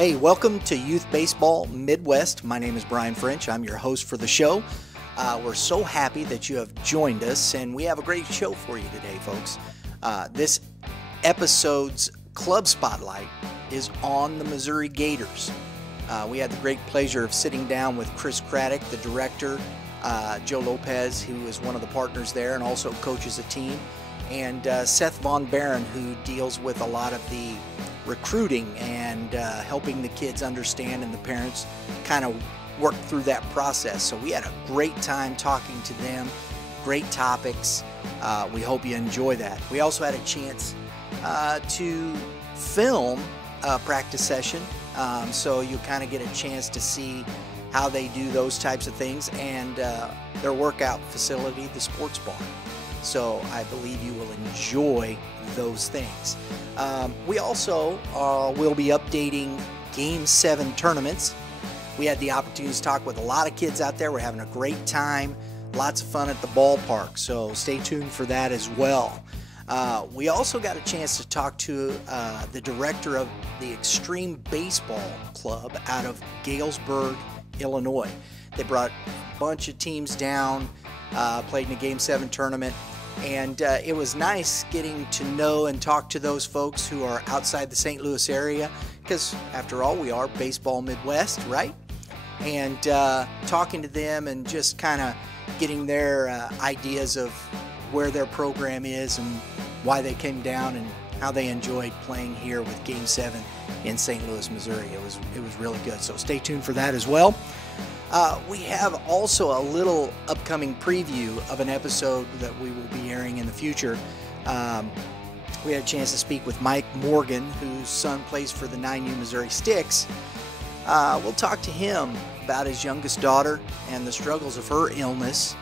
Hey, welcome to Youth Baseball Midwest. My name is Brian French. I'm your host for the show. We're so happy that you have joined us, and we have a great show for you today, folks. This episode's Club Spotlight is on the Missouri Gators. We had the great pleasure of sitting down with Chris Cradick, the director, Joe Lopez, who is one of the partners there and also coaches a team, and Seth Von Barron, who deals with a lot of the recruiting and helping the kids understand and the parents kind of work through that process. So we had a great time talking to them, great topics. We hope you enjoy that. We also had a chance to film a practice session, so you kind of get a chance to see how they do those types of things, and their workout facility, the sports bar. So I believe you will enjoy those things. We also will be updating Game 7 tournaments. We had the opportunity to talk with a lot of kids out there. We're having a great time, lots of fun at the ballpark, so stay tuned for that as well. We also got a chance to talk to the director of the Xtreme Baseball Club out of Galesburg, Illinois. They brought a bunch of teams down, played in a Game 7 tournament, and it was nice getting to know and talk to those folks who are outside the St. Louis area, because after all, we are Baseball Midwest, right? And talking to them and just kind of getting their ideas of where their program is and why they came down and how they enjoyed playing here with Game 7 in St. Louis, Missouri. It was really good, so stay tuned for that as well. We have also a little upcoming preview of an episode that we will be airing in the future. We had a chance to speak with Mike Morgan, whose son plays for the 9U Missouri Sticks. We'll talk to him about his youngest daughter and the struggles of her illness,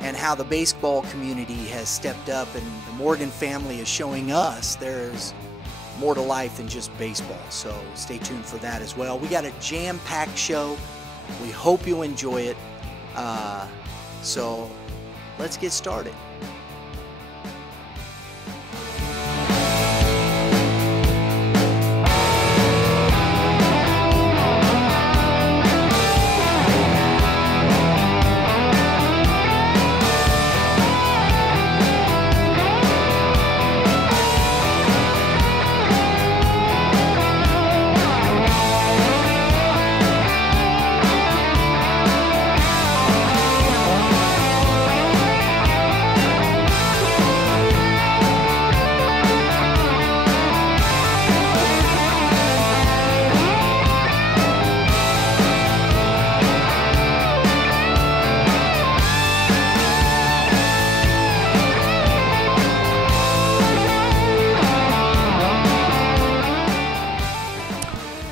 and how the baseball community has stepped up, and the Morgan family is showing us there is more to life than just baseball. So stay tuned for that as well. We got a jam-packed show. We hope you enjoy it. So let's get started.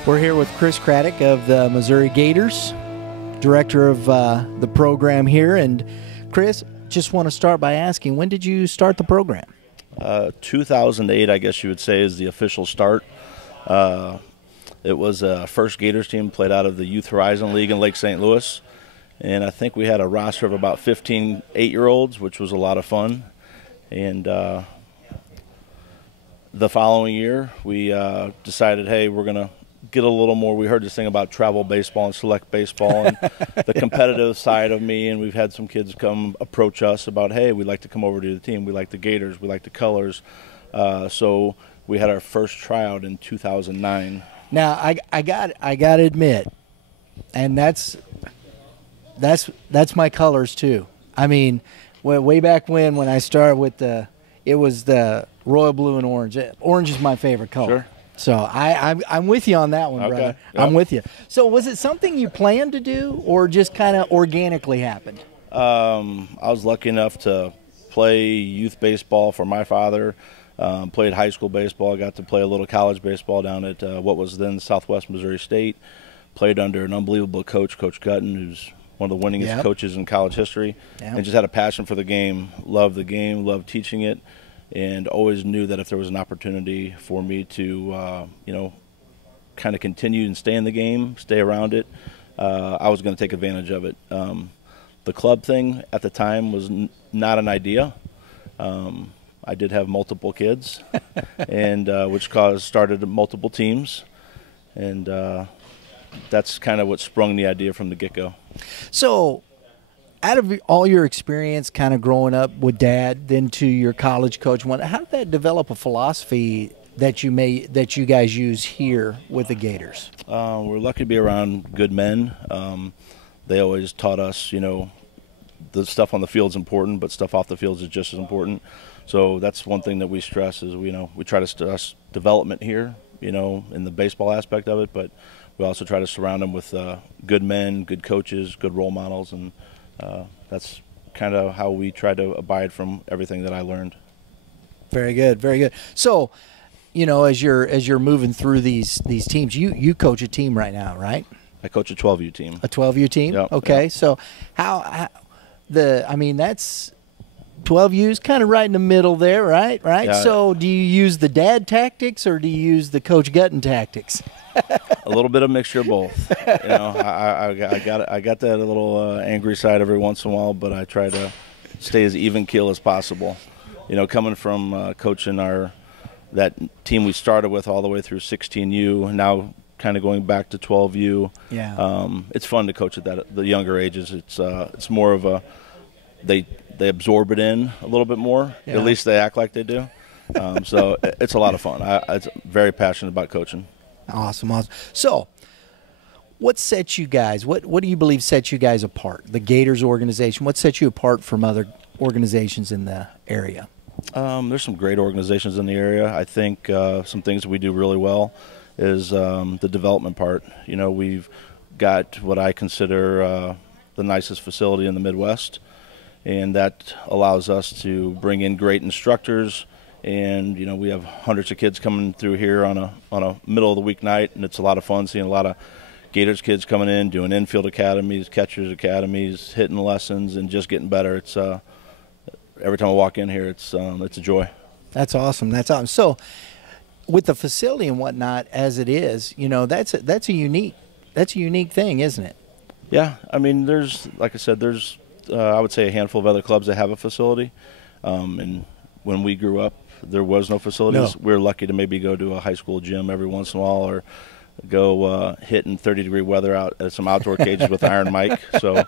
We're here with Chris Cradick of the Missouri Gators, director of the program here. And Chris, just want to start by asking, when did you start the program? 2008, I guess you would say, is the official start. It was a first Gators team, played out of the Youth Horizon League in Lake St. Louis. And I think we had a roster of about 15 8-year-olds, which was a lot of fun. And the following year, we decided, hey, we're going to get a little more. We heard this thing about travel baseball and select baseball and the competitive side of me, and we've had some kids come approach us about, hey, we'd like to come over to the team. We like the Gators. We like the colors. So we had our first tryout in 2009. Now, I got to admit, and that's my colors too. I mean, way back when I started with it was the royal blue and orange. Orange is my favorite color. Sure. So I'm with you on that one, okay. brother. Yep. I'm with you. So was it something you planned to do, or just kind of organically happened? I was lucky enough to play youth baseball for my father. Played high school baseball. I got to play a little college baseball down at what was then Southwest Missouri State. Played under an unbelievable coach, Coach Gutton, who's one of the winningest coaches in college history. Yep. And just had a passion for the game. Loved the game, loved teaching it. And always knew that if there was an opportunity for me to, kind of continue and stay in the game, stay around it, I was going to take advantage of it. The club thing at the time was not an idea. I did have multiple kids, and which started multiple teams. and that's kind of what sprung the idea from the get-go. So, out of all your experience kind of growing up with Dad, then to your college coach, how did that develop a philosophy that you guys use here with the Gators? We're lucky to be around good men. They always taught us, the stuff on the field is important, but stuff off the field is just as important. So that's one thing that we stress is, we try to stress development here, in the baseball aspect of it, but we also try to surround them with good men, good coaches, good role models, and that's kind of how we try to abide from everything that I learned. Very good, very good. So, as you're moving through these teams, you coach a team right now, right? I coach a 12U team. A 12U team? Yep, okay. Yep. So that's 12U's kind of right in the middle there, right? Right. Yeah. So do you use the dad tactics or do you use the Coach Gutton tactics? A little bit of mixture of both. I got that little angry side every once in a while, but I try to stay as even keel as possible. Coming from coaching that team we started with all the way through 16U, now kind of going back to 12U. Yeah. It's fun to coach at the younger ages. It's more of they absorb it in a little bit more. Yeah. At least they act like they do. So it's a lot of fun. I'm very passionate about coaching. Awesome. So, what sets you guys? What do you believe sets you guys apart? The Gators organization. What sets you apart from other organizations in the area? There's some great organizations in the area. I think some things that we do really well is the development part. We've got what I consider the nicest facility in the Midwest, and that allows us to bring in great instructors. And we have hundreds of kids coming through here on a middle of the week night, and it's a lot of fun seeing a lot of Gators kids coming in, doing infield academies, catchers academies, hitting lessons, and just getting better. It's every time I walk in here, it's a joy. That's awesome. That's awesome. So, with the facility and whatnot as it is, that's a unique thing, isn't it? Yeah, I mean, like I said, I would say a handful of other clubs that have a facility, and when we grew up, there was no facilities. No. We were lucky to maybe go to a high school gym every once in a while, or go hit in 30-degree weather out at some outdoor cages with Iron Mike. So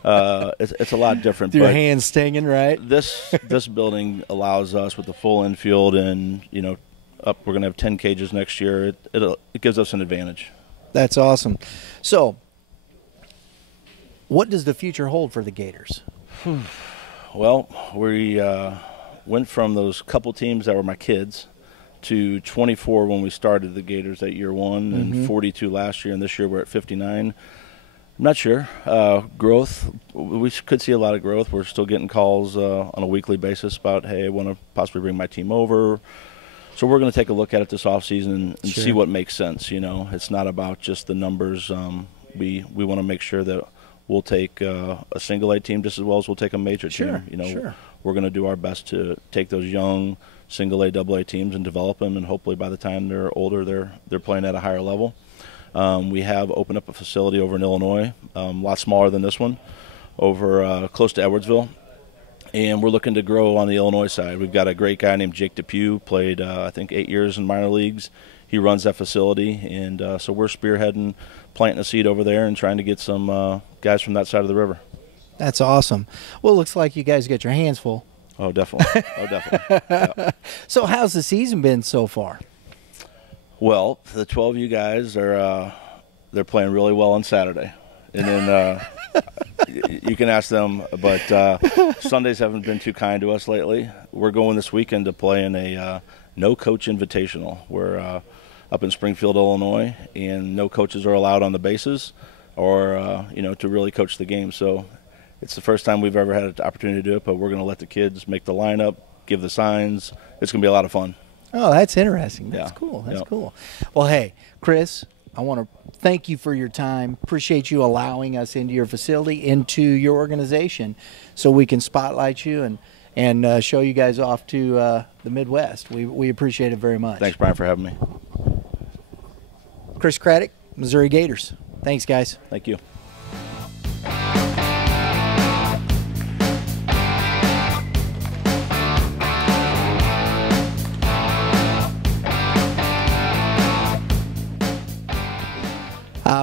it's a lot different. With your hands stinging, right? This building allows us with the full infield, and we're going to have 10 cages next year. It gives us an advantage. That's awesome. So, what does the future hold for the Gators? Well, we went from those couple teams that were my kids to 24 when we started the Gators at year one, and 42 last year, and this year we're at 59. I'm not sure. Growth, we could see a lot of growth. We're still getting calls on a weekly basis about, hey, I want to possibly bring my team over. So we're going to take a look at it this offseason and Sure. see what makes sense. It's not about just the numbers. We want to make sure that we'll take a single A team just as well as we'll take a major team. Sure. We're going to do our best to take those young single A, double A teams and develop them, and hopefully by the time they're older, they're playing at a higher level. We have opened up a facility over in Illinois, a lot smaller than this one, over close to Edwardsville, and we're looking to grow on the Illinois side. We've got a great guy named Jake Depew, played I think 8 years in minor leagues. He runs that facility, and so we're spearheading, planting a seed over there and trying to get some guys from that side of the river. That's awesome. Well, it looks like you guys got your hands full. Oh, definitely. Yeah. So how's the season been so far? Well, the 12U guys they're playing really well on Saturday. And then you can ask them, but Sundays haven't been too kind to us lately. We're going this weekend to play in a no-coach invitational. We're up in Springfield, Illinois, and no coaches are allowed on the bases or, to really coach the game. So it's the first time we've ever had an opportunity to do it, but we're going to let the kids make the lineup, give the signs. It's going to be a lot of fun. Oh, that's interesting. That's Yeah. cool. That's Yep. cool. Well, hey, Chris, I want to thank you for your time. Appreciate you allowing us into your facility, into your organization, so we can spotlight you and show you guys off to the Midwest. We appreciate it very much. Thanks, Brian, for having me. Chris Cradick, Missouri Gators. Thanks, guys. Thank you.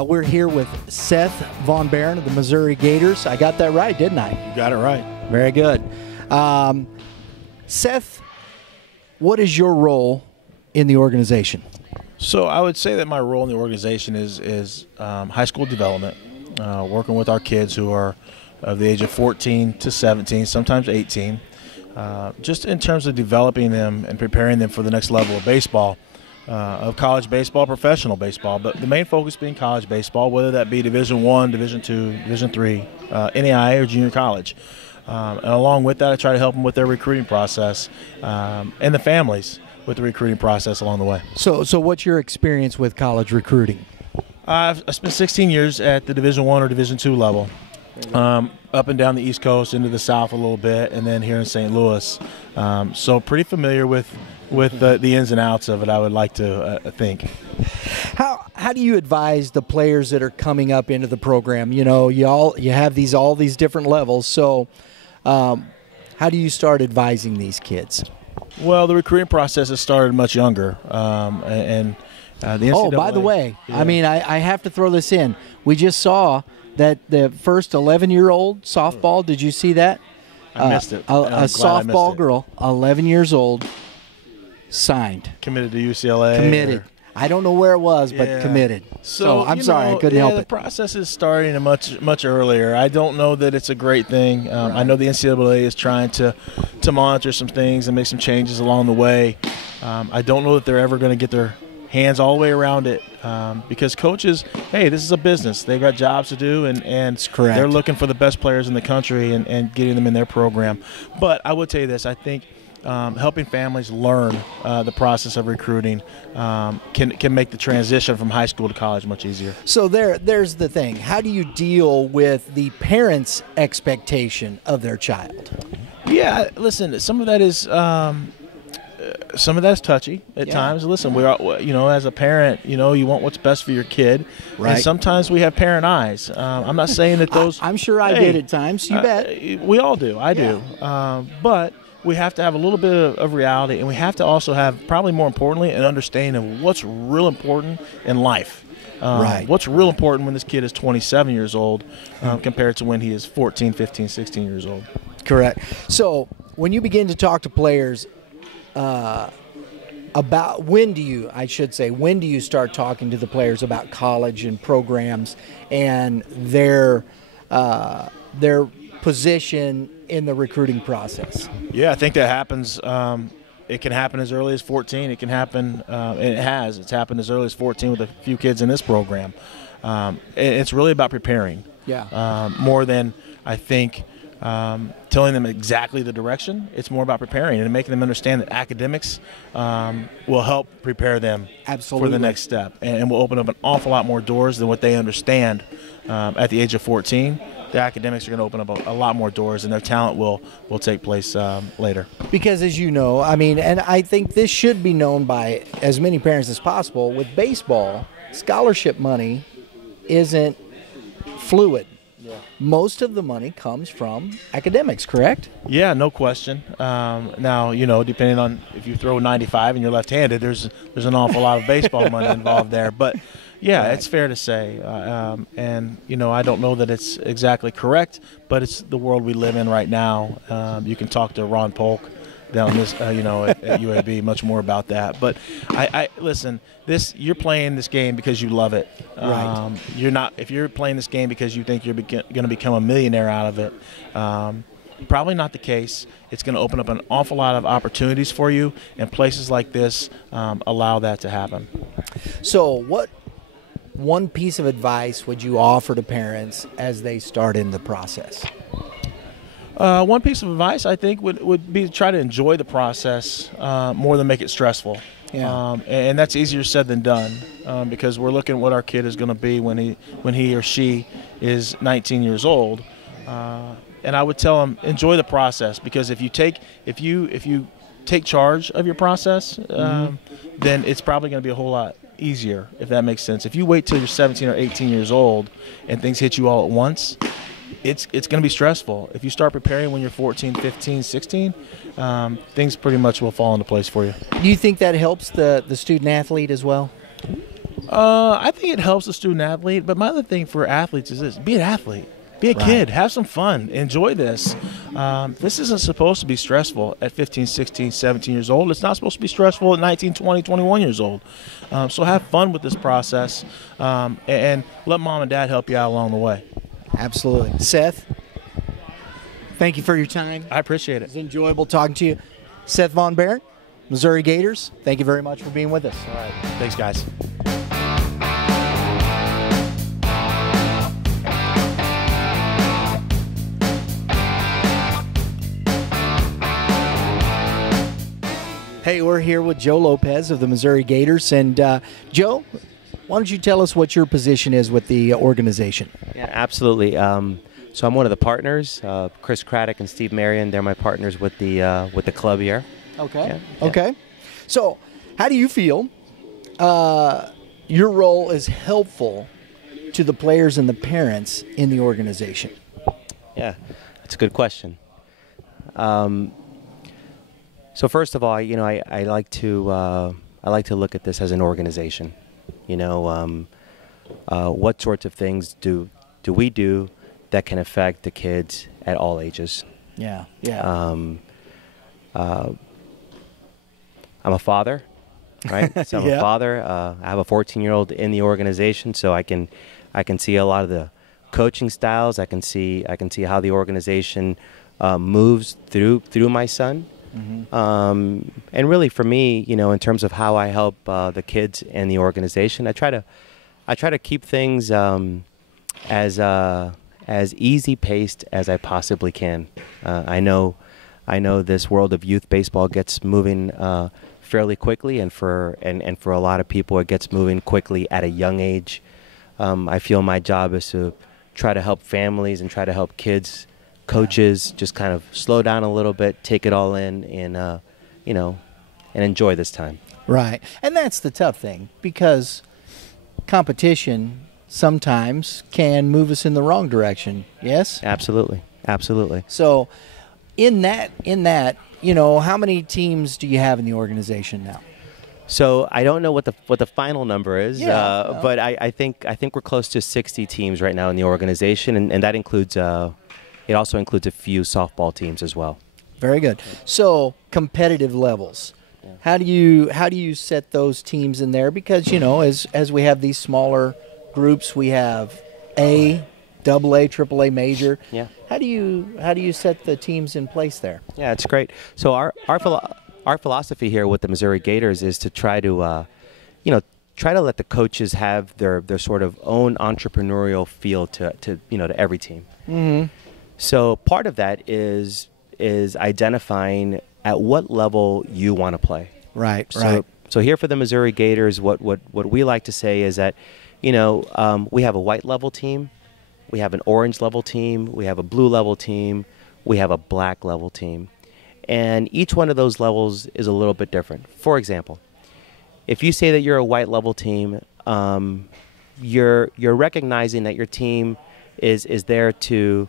We're here with Seth Von Barron of the Missouri Gators. I got that right, didn't I? You got it right. Very good. Seth, what is your role in the organization? So I would say that my role in the organization is high school development, working with our kids who are of the age of 14 to 17, sometimes 18, just in terms of developing them and preparing them for the next level of baseball, of college baseball, professional baseball, but the main focus being college baseball, whether that be Division I, Division II, Division III, NAIA, or junior college. And along with that, I try to help them with their recruiting process and the families with the recruiting process along the way. So what's your experience with college recruiting? I've spent 16 years at the Division I or Division II level, up and down the East Coast, into the South a little bit, and then here in St. Louis. So pretty familiar with the ins and outs of it, I would like to think. How do you advise the players that are coming up into the program? You know, you have all these different levels. So how do you start advising these kids? Well, the recruiting process has started much younger, and the NCAA. Oh, by the way, yeah. I mean, I have to throw this in. We just saw that the first 11-year-old softball. Did you see that? I missed it. A softball girl, 11 years old, signed. Committed to UCLA. Committed. I don't know where it was, but committed. So I'm sorry, I couldn't help it. The process is starting much earlier. I don't know that it's a great thing. Right. I know the NCAA is trying to monitor some things and make some changes along the way. I don't know that they're ever going to get their hands all the way around it, because coaches, hey, this is a business. They've got jobs to do, and they're looking for the best players in the country and getting them in their program. But I would tell you this, I think helping families learn the process of recruiting can make the transition from high school to college much easier. So there's the thing. How do you deal with the parents' expectation of their child? Yeah, listen, some of that is touchy at times. Listen, we are, as a parent, you want what's best for your kid. Right. And sometimes we have parent eyes. I'm not saying that those. I'm sure I did at times. You bet. We all do. I do. But we have to have a little bit of reality, and we have to also have, probably more importantly, an understanding of what's real important in life. Right. What's real important when this kid is 27 years old compared to when he is 14, 15, 16 years old. Correct. So when you begin to talk to players about when do you start talking to the players about college and programs and their position in the recruiting process? Yeah, I think that happens. It can happen as early as 14. It can happen, and it has. It's happened as early as 14 with a few kids in this program. It's really about preparing. Yeah. More than, I think, telling them exactly the direction. It's more about preparing and making them understand that academics will help prepare them for the next step, and will open up an awful lot more doors than what they understand at the age of 14. The academics are going to open up a lot more doors, and their talent will take place later. Because, as you know, I mean, and I think this should be known by as many parents as possible, with baseball, scholarship money isn't fluid. Yeah. Most of the money comes from academics, correct? Yeah, no question. Now, depending on if you throw 95 and you're left-handed, there's an awful lot of baseball money involved there. But yeah, right. It's fair to say. And I don't know that it's exactly correct, but it's the world we live in right now. You can talk to Ron Polk down this, at UAB, much more about that. But I listen. You're playing this game because you love it. Right. You're not. If you're playing this game because you think you're going to become a millionaire out of it, probably not the case. It's going to open up an awful lot of opportunities for you, and places like this allow that to happen. So, what one piece of advice would you offer to parents as they start in the process? One piece of advice, I think, would be to try to enjoy the process more than make it stressful. Yeah. And that's easier said than done, because we're looking at what our kid is going to be when he or she is 19 years old. And I would tell them, enjoy the process, because if you take charge of your process, then it's probably going to be a whole lot easier, if that makes sense. If you wait till you're 17 or 18 years old and things hit you all at once, it's going to be stressful. If you start preparing when you're 14, 15, 16, things pretty much will fall into place for you. Do you think that helps the student athlete as well? I think it helps the student athlete, but my other thing for athletes is this: be an athlete. Be a kid. Have some fun. Enjoy this. This isn't supposed to be stressful at 15, 16, 17 years old. It's not supposed to be stressful at 19, 20, 21 years old. So have fun with this process and let mom and dad help you out along the way. Absolutely. Seth, thank you for your time. I appreciate It it. was enjoyable talking to you. Seth Von Barrett, Missouri Gators, thank you very much for being with us. All right. Thanks, guys. Hey, we're here with Joe Lopez of the Missouri Gators. And Joe, why don't you tell us what your position is with the organization? Yeah, absolutely. So I'm one of the partners, Chris Cradick and Steve Marion. They're my partners with the club here. Okay. Yeah. Okay. So how do you feel your role is helpful to the players and the parents in the organization? Yeah, that's a good question. So first of all, I like to look at this as an organization. What sorts of things do we do that can affect the kids at all ages? Yeah. Yeah. I'm a father, right? So I'm Yeah. a father. I have a 14-year-old in the organization, so I can see a lot of the coaching styles. I can see how the organization moves through my son. Mm-hmm. And really, for me, in terms of how I help the kids and the organization, I try to keep things as easy paced as I possibly can. I know this world of youth baseball gets moving fairly quickly, and for a lot of people, it gets moving quickly at a young age. I feel my job is to try to help families and try to help kids, coaches, just kind of slow down a little bit, take it all in, and enjoy this time. Right. And that's the tough thing, because competition sometimes can move us in the wrong direction. Yes? Absolutely. So in that, how many teams do you have in the organization now? So I don't know what the final number is, Yeah. but I think we're close to 60 teams right now in the organization, and that includes it also includes a few softball teams as well. Very good. So competitive levels. Yeah. How do you set those teams in there? Because as we have these smaller groups, we have A, Double A, Triple A, Major. Yeah. How do you set the teams in place there? Yeah, it's great. So our philosophy here with the Missouri Gators is to try to let the coaches have their sort of own entrepreneurial feel to every team. Mm-hmm. So part of that is identifying at what level you want to play. Right. So here for the Missouri Gators, what we like to say is that, we have a white level team, we have an orange level team, we have a blue level team, we have a black level team. And each one of those levels is a little bit different. For example, if you say that you're a white level team, you're recognizing that your team is there to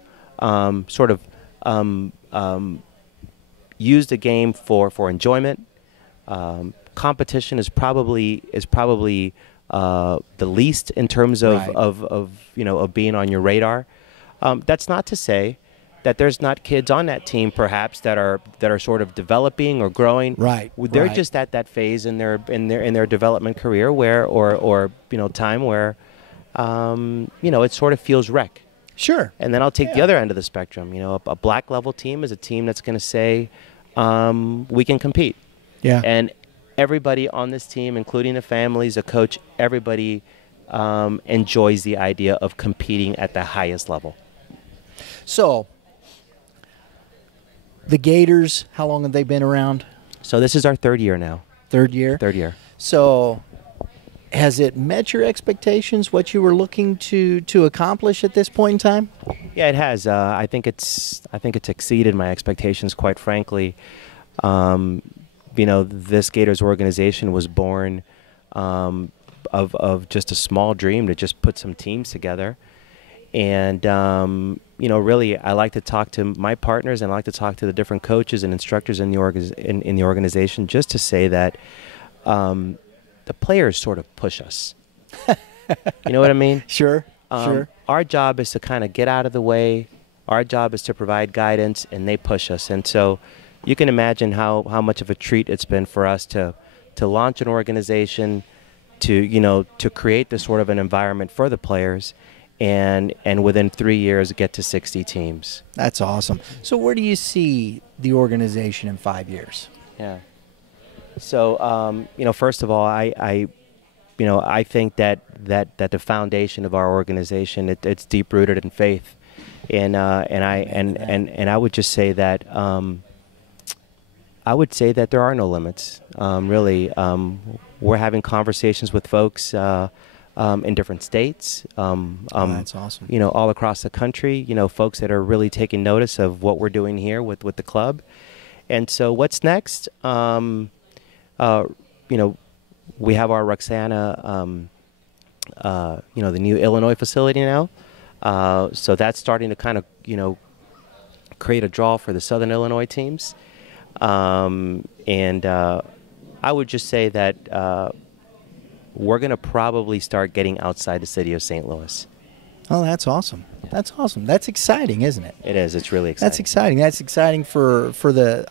use the game for enjoyment. Competition is probably the least in terms of, Right. of being on your radar. That's not to say that there's not kids on that team perhaps that are sort of developing or growing. Right. They're right. just at that phase in their development career where time where it sort of feels wreck. Sure. And then I'll take the other end of the spectrum. A black level team is a team that's going to say, we can compete. Yeah. And everybody on this team, including the families, the coach, everybody enjoys the idea of competing at the highest level. So, the Gators, how long have they been around? So this is our third year now. Third year? Third year. So, has it met your expectations, what you were looking to accomplish at this point in time? Yeah, it has. I think it's exceeded my expectations, quite frankly. This Gators organization was born of just a small dream to just put some teams together. And, really, I like to talk to my partners, and I like to talk to the different coaches and instructors in the organization just to say that the players sort of push us. You know what I mean? Sure, sure. Our job is to kind of get out of the way. Our job is to provide guidance, and they push us. And so you can imagine how much of a treat it's been for us to launch an organization, to create this sort of an environment for the players, and within 3 years get to 60 teams. That's awesome. So where do you see the organization in 5 years? Yeah. So, first of all, I think that the foundation of our organization, it's deep rooted in faith, and I would just say that there are no limits. Really, we're having conversations with folks in different states. That's awesome. All across the country. Folks that are really taking notice of what we're doing here with the club. And so, what's next? We have our Roxana, the new Illinois facility now. So that's starting to kind of, create a draw for the Southern Illinois teams. And I would just say that we're going to probably start getting outside the city of St. Louis. Oh, that's awesome. That's awesome. That's exciting, isn't it? It is. It's really exciting. That's exciting. That's exciting for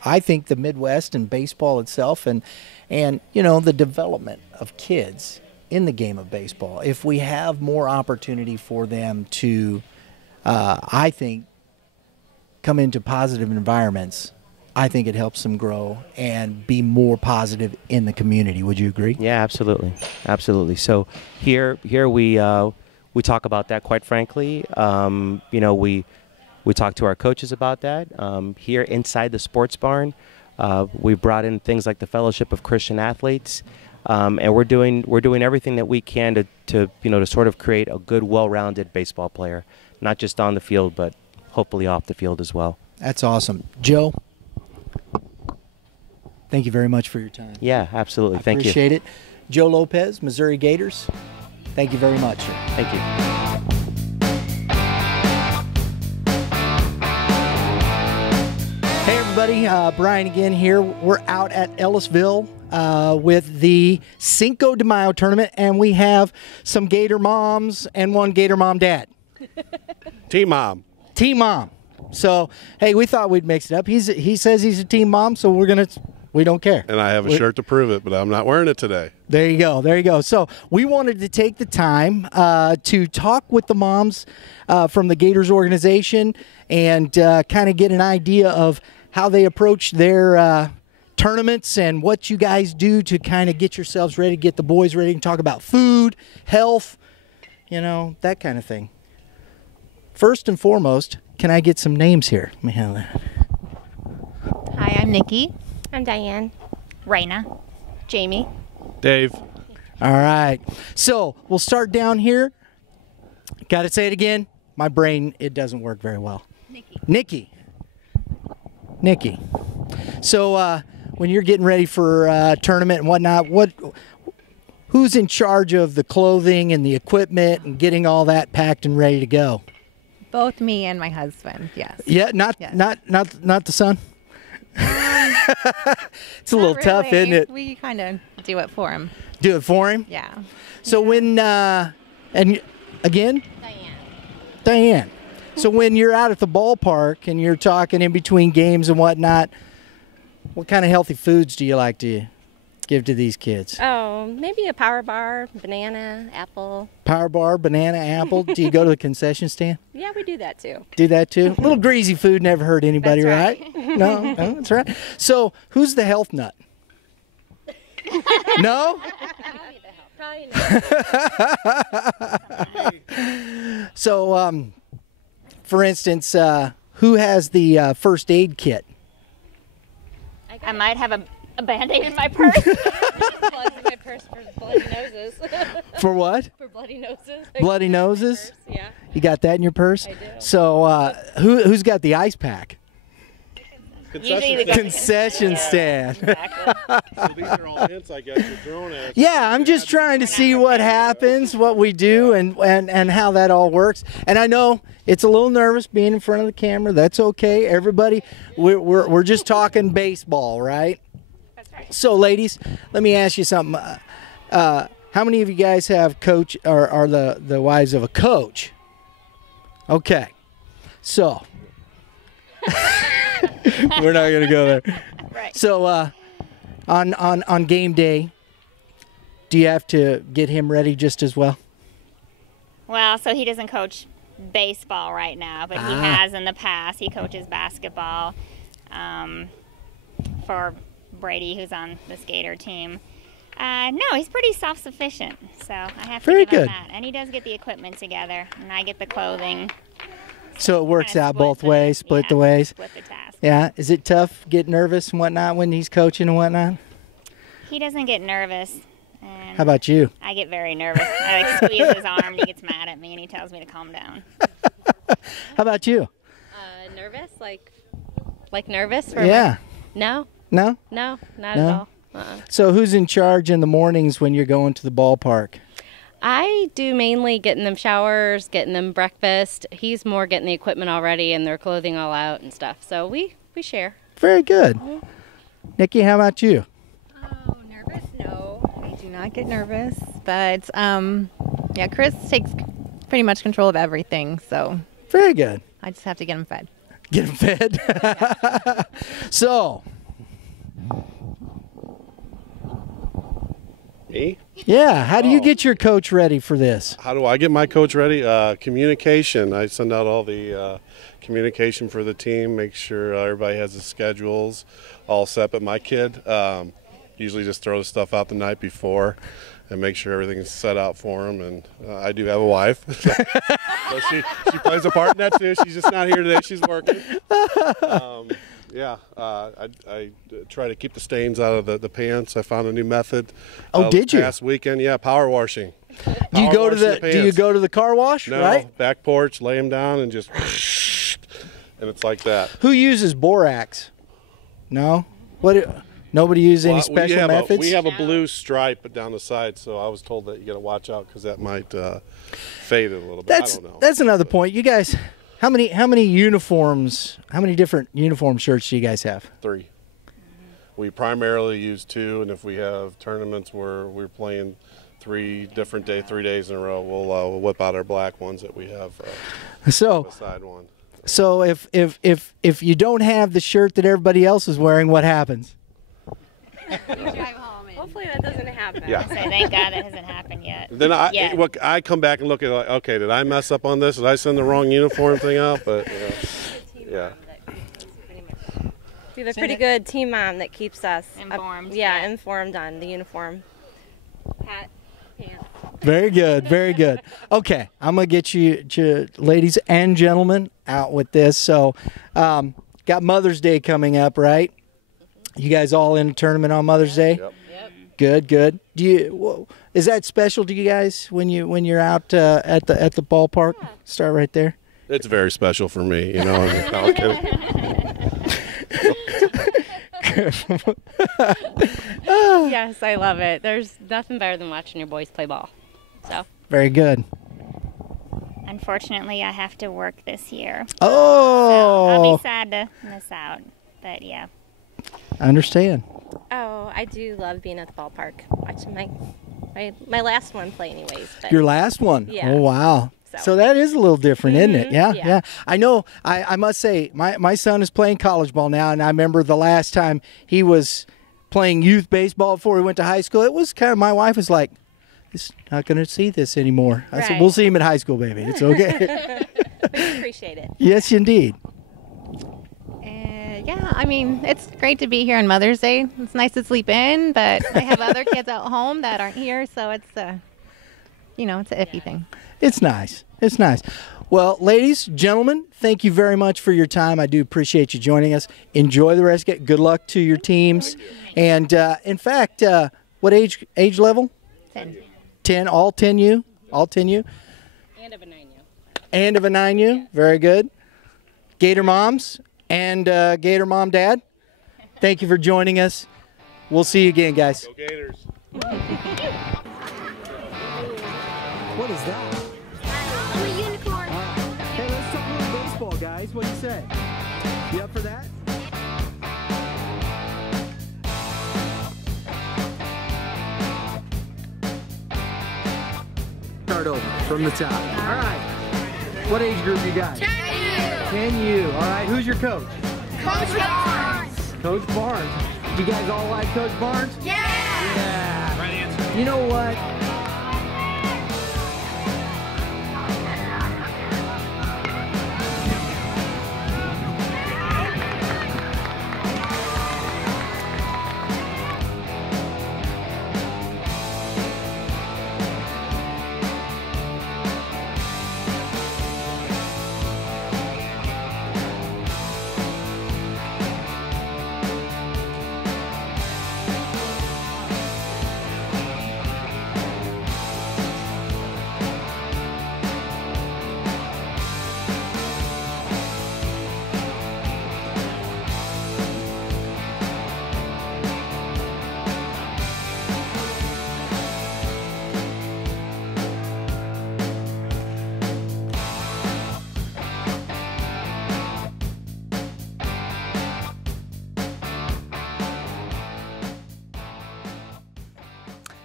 I think the Midwest and baseball itself, and the development of kids in the game of baseball. If we have more opportunity for them to, I think, come into positive environments, I think it helps them grow and be more positive in the community. Would you agree? Yeah, absolutely, absolutely. So here we talk about that, quite frankly. We talk to our coaches about that. Here inside the sports barn, we brought in things like the Fellowship of Christian Athletes, and we're doing everything that we can to sort of create a good, well-rounded baseball player, not just on the field, but hopefully off the field as well. That's awesome. Joe, thank you very much for your time. Yeah, absolutely. Thank you. Appreciate it. Joe Lopez, Missouri Gators. Thank you very much, sir. Thank you. Hey, everybody. Brian again here. We're out at Ellisville with the Cinco de Mayo tournament, and we have some Gator moms and one Gator mom dad. Team mom. Team mom. So, hey, we thought we'd mix it up. He says he's a team mom, so we don't care. And I have a shirt to prove it, but I'm not wearing it today. There you go. There you go. So we wanted to take the time to talk with the moms from the Gators organization and kind of get an idea of how they approach their tournaments and what you guys do to kind of get yourselves ready, get the boys ready, and talk about food, health, that kind of thing. First and foremost, can I get some names here? Let me have that. Hi, I'm Nikki. I'm Diane. Raina. Jamie. Dave. All right. So we'll start down here. Got to say it again. My brain, it doesn't work very well. Nikki. So when you're getting ready for a tournament and whatnot, who's in charge of the clothing and the equipment and getting all that packed and ready to go? Both me and my husband, yes. Yeah, not the son? It's a little tough, isn't it? We kind of do it for him. Do it for him? Yeah. So when, and again? Diane. So when you're out at the ballpark and you're talking in between games and whatnot, what kind of healthy foods do you like to give to these kids? Oh, maybe a power bar, banana, apple. Power bar, banana, apple. Do you go to the concession stand? Yeah, we do that too. Do that too? A little greasy food never hurt anybody, That's right? No, that's right. So who's the health nut? No? Probably not. So, for instance, who has the first aid kit? I might have a Band-Aid in my purse. Plugs in my purse for bloody noses. For what? For bloody noses. Bloody noses? Yeah. You got that in your purse? I do. So who's got the ice pack? Usually the Concession stand. Exactly. So these are all hints I guess you're throwing at. Yeah, I'm just trying to see what happens, what we do, and how that all works. And I know it's a little nervous being in front of the camera. That's okay. Everybody, we're just talking baseball, right? That's right. So, ladies, let me ask you something. How many of you guys have coach or are the wives of a coach? Okay. So we're not going to go there. Right. So on game day, do you have to get him ready just as well? Well, so he doesn't coach baseball right now, but he has in the past. He coaches basketball for Brady, who's on this Gator team. No, he's pretty self-sufficient, so I have to give him that. And he does get the equipment together, and I get the clothing. So it works out both ways, split the ways. Split the task. Yeah, is it tough, get nervous and whatnot when he's coaching and whatnot? He doesn't get nervous. And how about you? I get very nervous. I like squeeze his arm, and he gets mad at me, and he tells me to calm down. How about you? Nervous? Like nervous? Yeah. No. No? No, not at all. So who's in charge in the mornings when you're going to the ballpark? I do mainly getting them showers, getting them breakfast. He's more getting the equipment all ready and their clothing all out and stuff. So we share. Very good. Nikki, how about you? Oh, nervous? No, I do not get nervous. But, yeah, Chris takes pretty much control of everything. So very good. I just have to get him fed. Get him fed. So. Me? Yeah. How do you get your coach ready for this? How do I get my coach ready? Communication. I send out all the communication for the team, make sure everybody has the schedules all set. But my kid usually just throws stuff out the night before and make sure everything's set out for him. And I do have a wife. So she plays a part in that too. She's just not here today. She's working. Yeah, I try to keep the stains out of the pants. I found a new method. Oh, did you? Last weekend, yeah, power washing. Do you go to the car wash? No, right? Back porch, lay them down, and just, and it's like that. Who uses borax? No. Nobody uses any special methods? We have a blue stripe down the side, so I was told that you got to watch out because that might fade it a little bit. I don't know. That's another point. You guys. How many uniforms? How many different uniform shirts do you guys have? 3. We primarily use 2, and if we have tournaments where we're playing 3 days in a row, we'll whip out our black ones that we have. Beside one. So if you don't have the shirt that everybody else is wearing, what happens? You drive home. Hopefully that doesn't happen. Yeah. So thank God that hasn't happened yet. Then I come back and look at it like, okay, did I mess up on this? Did I send the wrong uniform thing out? But yeah. We have a pretty good team mom that keeps us informed. Informed on the uniform. Hat, pants. Very good, very good. Okay, I'm gonna get you ladies and gentlemen out with this. So, got Mother's Day coming up, right? You guys all in a tournament on Mother's Day? Yep. Good. Is that special to you guys when you're out at the ballpark? Yeah. Start right there. It's very special for me, you know. I'm kidding. Yes, I love it. There's nothing better than watching your boys play ball. So very good. Unfortunately, I have to work this year. Oh. So I'll be sad to miss out, but yeah. I understand. Oh, I do love being at the ballpark, watching my last one play anyways. But your last one? Yeah. Oh, wow. So that is a little different, isn't it? Yeah. I know. I must say, my son is playing college ball now, and I remember the last time he was playing youth baseball before he went to high school, it was kind of, my wife was like, "It's not going to see this anymore." I said, "We'll see him in high school, baby. It's okay." We appreciate it. Yes, indeed. Yeah, I mean, it's great to be here on Mother's Day. It's nice to sleep in, but I have other kids at home that aren't here, so it's it's an iffy thing. It's nice. It's nice. Well, ladies, gentlemen, thank you very much for your time. I do appreciate you joining us. Enjoy the rest of it. Good luck to your teams. And, in fact, what age level? 10. 10, all 10U? All 10U? And of a 9U. And of a 9U? Very good. Gator moms and Gator mom dad, thank you for joining us. We'll see you again, guys. Go Gators. What is that? I'm a unicorn. Hey, let's talk a little baseball, guys. What do you say? You up for that? start over from the top. All right. What age group you got? 10U. All right. Who's your coach? Coach Barnes. Coach Barnes. You guys all like Coach Barnes? Yeah. Yeah. Right answer. You know what?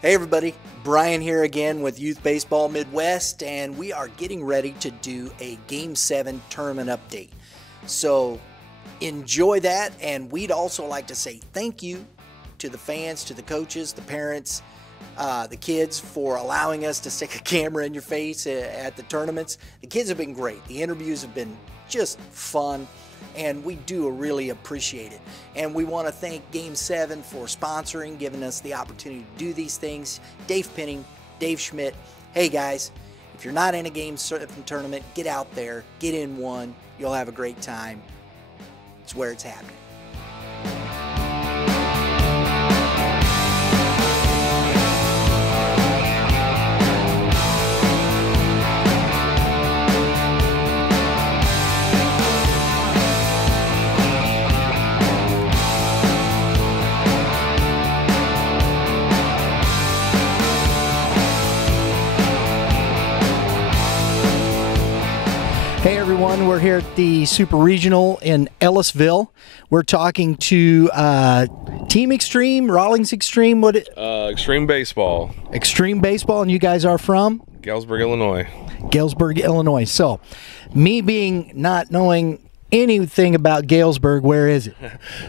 Hey everybody, Brian here again with Youth Baseball Midwest, and we are getting ready to do a Game 7 tournament update. So enjoy that, and we'd also like to say thank you to the fans, to the coaches, the parents, the kids for allowing us to stick a camera in your face at the tournaments. The kids have been great. The interviews have been just fun, and we do really appreciate it. And we want to thank Game 7 for sponsoring, giving us the opportunity to do these things. Dave Penning, Dave Schmidt. Hey guys, if you're not in a Game 7 tournament, get out there, get in one. You'll have a great time. It's where it's happening. Hey everyone, we're here at the Super Regional in Ellisville. We're talking to Team Xtreme, Rawlings Xtreme. Xtreme Baseball. Xtreme Baseball, and you guys are from? Galesburg, Illinois. Galesburg, Illinois. So, me being not knowing anything about Galesburg, where is it?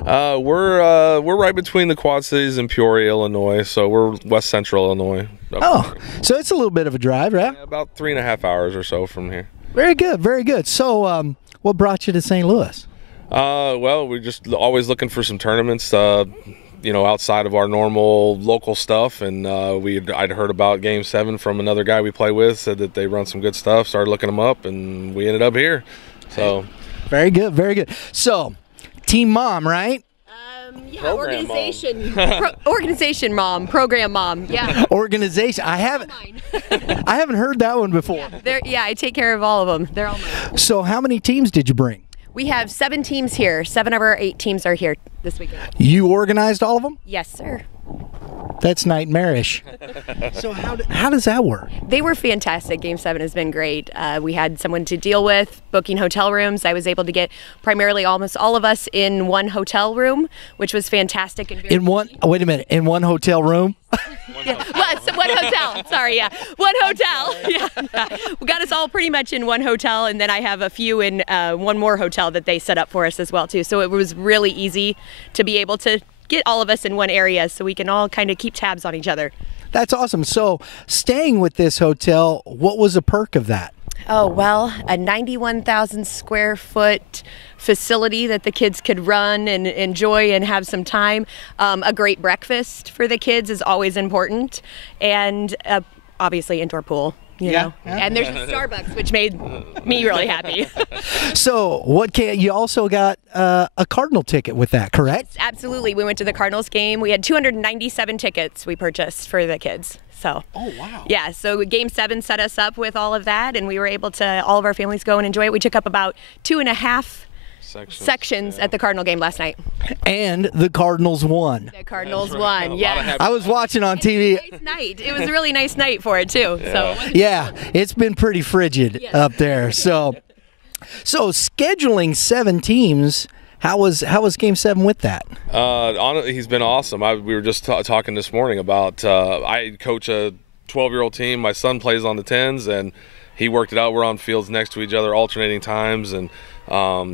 We're right between the Quad Cities and Peoria, Illinois. So we're west central Illinois. Oh, so it's a little bit of a drive, right? Yeah, about 3.5 hours or so from here. Very good, very good. So, what brought you to St. Louis? Well, we're just always looking for some tournaments, outside of our normal local stuff. And I'd heard about Game 7 from another guy we play with, said that they run some good stuff, started looking them up, and we ended up here. So, very good, very good. So, Team Mom, right? Yeah, Program organization mom, program mom. Yeah. Organization. I haven't heard that one before. Yeah, I take care of all of them. They're all mine. So how many teams did you bring? We have 7 teams here. 7 of our 8 teams are here this weekend. You organized all of them? Yes, sir. That's nightmarish. So how does that work? They were fantastic. Game 7 has been great. We had someone to deal with, booking hotel rooms. I was able to get primarily almost all of us in one hotel room, which was fantastic. And wait a minute, in one hotel room? One hotel. Sorry, yeah. One hotel. Yeah. We got us all pretty much in one hotel, and then I have a few in one more hotel that they set up for us as well, too. So it was really easy to be able to get all of us in one area so we can all kind of keep tabs on each other. That's awesome. So staying with this hotel, what was a perk of that? Oh, well, a 91,000 square foot facility that the kids could run and enjoy and have some time. A great breakfast for the kids is always important. And obviously indoor pool. You know? And there's a Starbucks, which made me really happy. So you also got a Cardinal ticket with that, correct? Yes, absolutely. We went to the Cardinals game. We had 297 tickets we purchased for the kids. So, oh, wow. Yeah, so Game 7 set us up with all of that, and we were able to, all of our families go and enjoy it. We took up about 2.5 sections at the Cardinal game last night. And the Cardinals won. The Cardinals won, yeah. I was watching on TV. Nice night. It was a really nice night for it, too. Yeah. So yeah, it's been pretty frigid up there. So scheduling 7 teams, how was Game 7 with that? He's been awesome. We were just talking this morning about I coach a 12-year-old team. My son plays on the 10s, and he worked it out. We're on fields next to each other, alternating times, and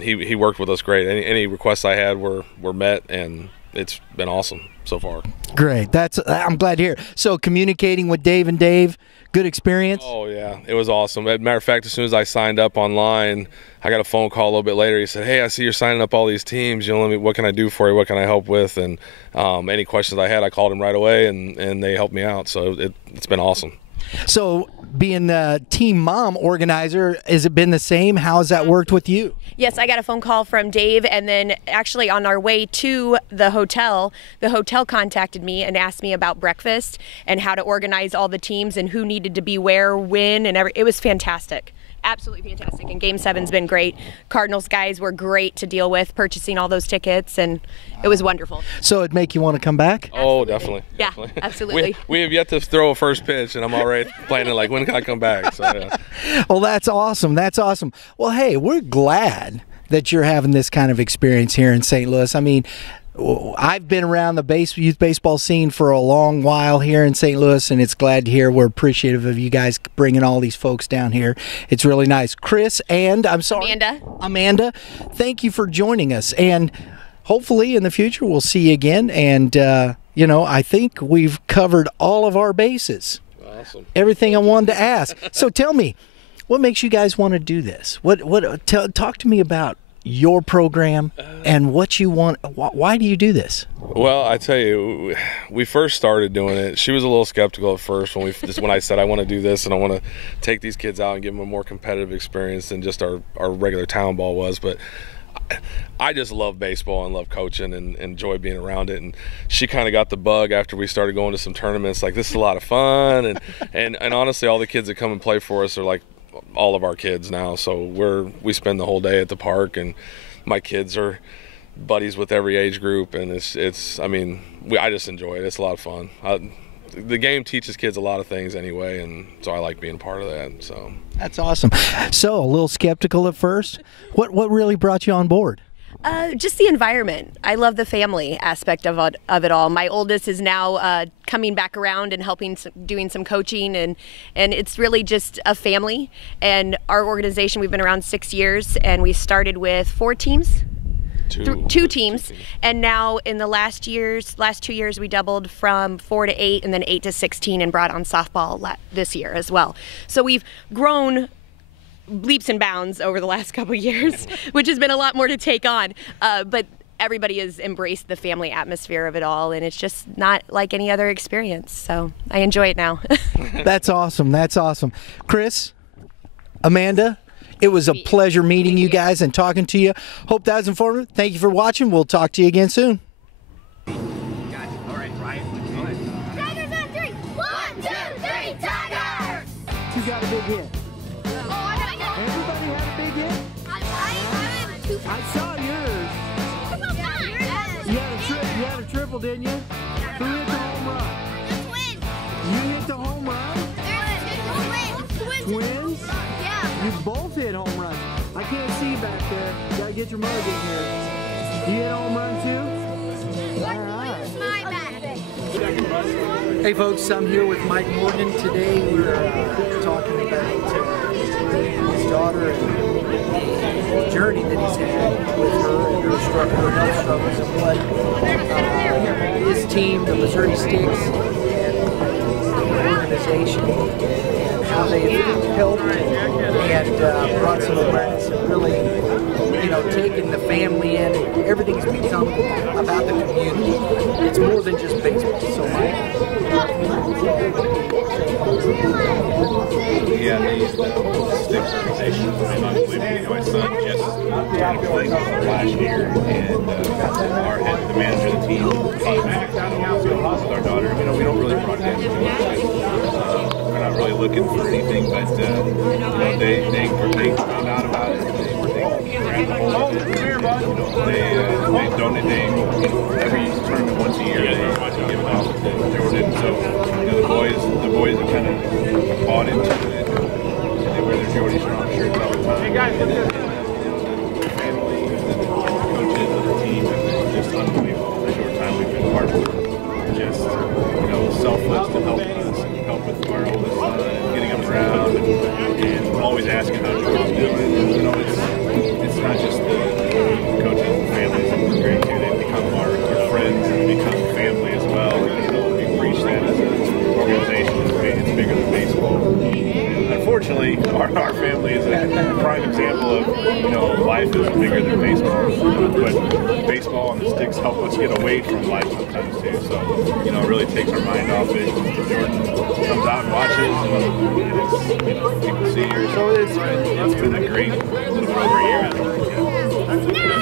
he worked with us great. Any requests I had were met, and it's been awesome so far. Great. I'm glad to hear. So communicating with Dave and Dave, good experience? Oh, yeah. It was awesome. As a matter of fact, as soon as I signed up online, I got a phone call a little bit later. He said, hey, I see you're signing up all these teams. What can I do for you? What can I help with? And any questions I had, I called him right away, and they helped me out. So it's been awesome. So being the team mom organizer, has it been the same? How has that worked with you? Yes, I got a phone call from Dave, and then actually on our way to the hotel contacted me and asked me about breakfast and how to organize all the teams and who needed to be where, when, and it was fantastic. Absolutely fantastic. And Game 7's been great. Cardinals guys were great to deal with, purchasing all those tickets, and it was wonderful. So it'd make you want to come back? Oh, definitely. Yeah, definitely. absolutely. We have yet to throw a first pitch, and I'm already planning, like, when can I come back? So, yeah. Well, that's awesome. That's awesome. Well, hey, we're glad that you're having this kind of experience here in St. Louis. I mean, I've been around the youth baseball scene for a long while here in St. Louis, and it's glad to hear. We're appreciative of you guys bringing all these folks down here. It's really nice. Chris and, Amanda, thank you for joining us. And hopefully in the future we'll see you again. And, I think we've covered all of our bases. Awesome. Everything I wanted to ask. So tell me, what makes you guys want to do this? Talk to me about your program and what you want. Why do you do this? Well, I tell you, we first started doing it. She was a little skeptical at first when I said I want to do this and I want to take these kids out and give them a more competitive experience than just our regular town ball was. But I just love baseball and love coaching and enjoy being around it. And she kind of got the bug after we started going to some tournaments. Like, this is a lot of fun. And honestly, all the kids that come and play for us are like all of our kids now. So we spend the whole day at the park, and my kids are buddies with every age group, and I just enjoy it. It's a lot of fun. The game teaches kids a lot of things anyway, and so I like being a part of that. So that's awesome. So a little skeptical at first. What really brought you on board? Just the environment. I love the family aspect of it all. My oldest is now coming back around and helping, doing some coaching, and it's really just a family. And our organization, we've been around 6 years, and we started with 4 teams. Two teams, and now in the last 2 years we doubled from 4 to 8 and then 8 to 16 and brought on softball this year as well. So we've grown leaps and bounds over the last couple of years, which has been a lot more to take on, but everybody has embraced the family atmosphere of it all, and it's just not like any other experience, so I enjoy it now. That's awesome. That's awesome. Chris, Amanda, it was a pleasure meeting you guys and talking to you. Hope that was informative. Thank you for watching. We'll talk to you again soon. Tigers on 3. 1, 2, 3, Tigers! You got a big hit. Everybody had a big hit? I saw yours. You had a triple, didn't you? Who hit the home run? The Twins. You hit the home run? Twins. Twins? Yeah. You both hit home runs. I can't see back there. You gotta get your mug in here. You hit a home run too? All right. My bad. Hey folks, I'm here with Mike Morgan. Today we're talking about his daughter and the journey that he's had with her and her health struggles and what his team, the Missouri Sticks, and the organization, and how they've helped and brought some awareness and really, taken the family in. Everything's become about the community. It's more than just baseball. So, Mike. Yeah, the Sticks organization has been unbelievable. My son just started playing last year, and the manager of the team came back with our daughter. We don't really broadcast too much. We're not really looking for anything, but they found out about it. They grabbed a hold of it. They donate every tournament once a year. They give it off to Jordan. So the boys have kind of bought into it, and they wear their Jordy Strong shirts all the time. Hey guys, the family, the coaches of the team have been just unbelievable. The short time we've been part of it, just selfless to help us and help with our and always asking how Jordan's doing. You know, it's not just the coaches and families that we're great to. They become our friends and become family as well. You know, we've reached that as an organization. It's bigger than baseball. And unfortunately, our family is a prime example of, you know, life is bigger than baseball. But baseball and the sticks help us get away from life sometimes too. So, you know, it really takes our mind off it. Jordan comes out and watches, and it's, you know, people see her. So it's been a great little bit over a year out there.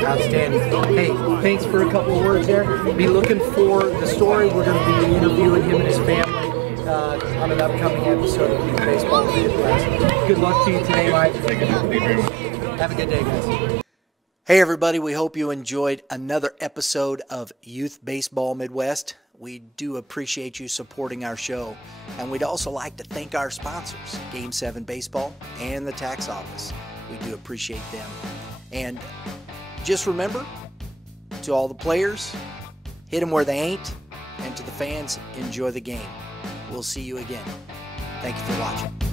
Outstanding. Hey, thanks for a couple of words there. Be looking for the story. We're going to be interviewing him and his family on an upcoming episode of Youth Baseball Midwest. Good luck to you today, Mike. Have a good day, guys. Hey, everybody. We hope you enjoyed another episode of Youth Baseball Midwest. We do appreciate you supporting our show. And we'd also like to thank our sponsors, Game 7 Baseball and the Tax Office. We do appreciate them. And just remember, to all the players, hit them where they ain't. And to the fans, enjoy the game. We'll see you again. Thank you for watching.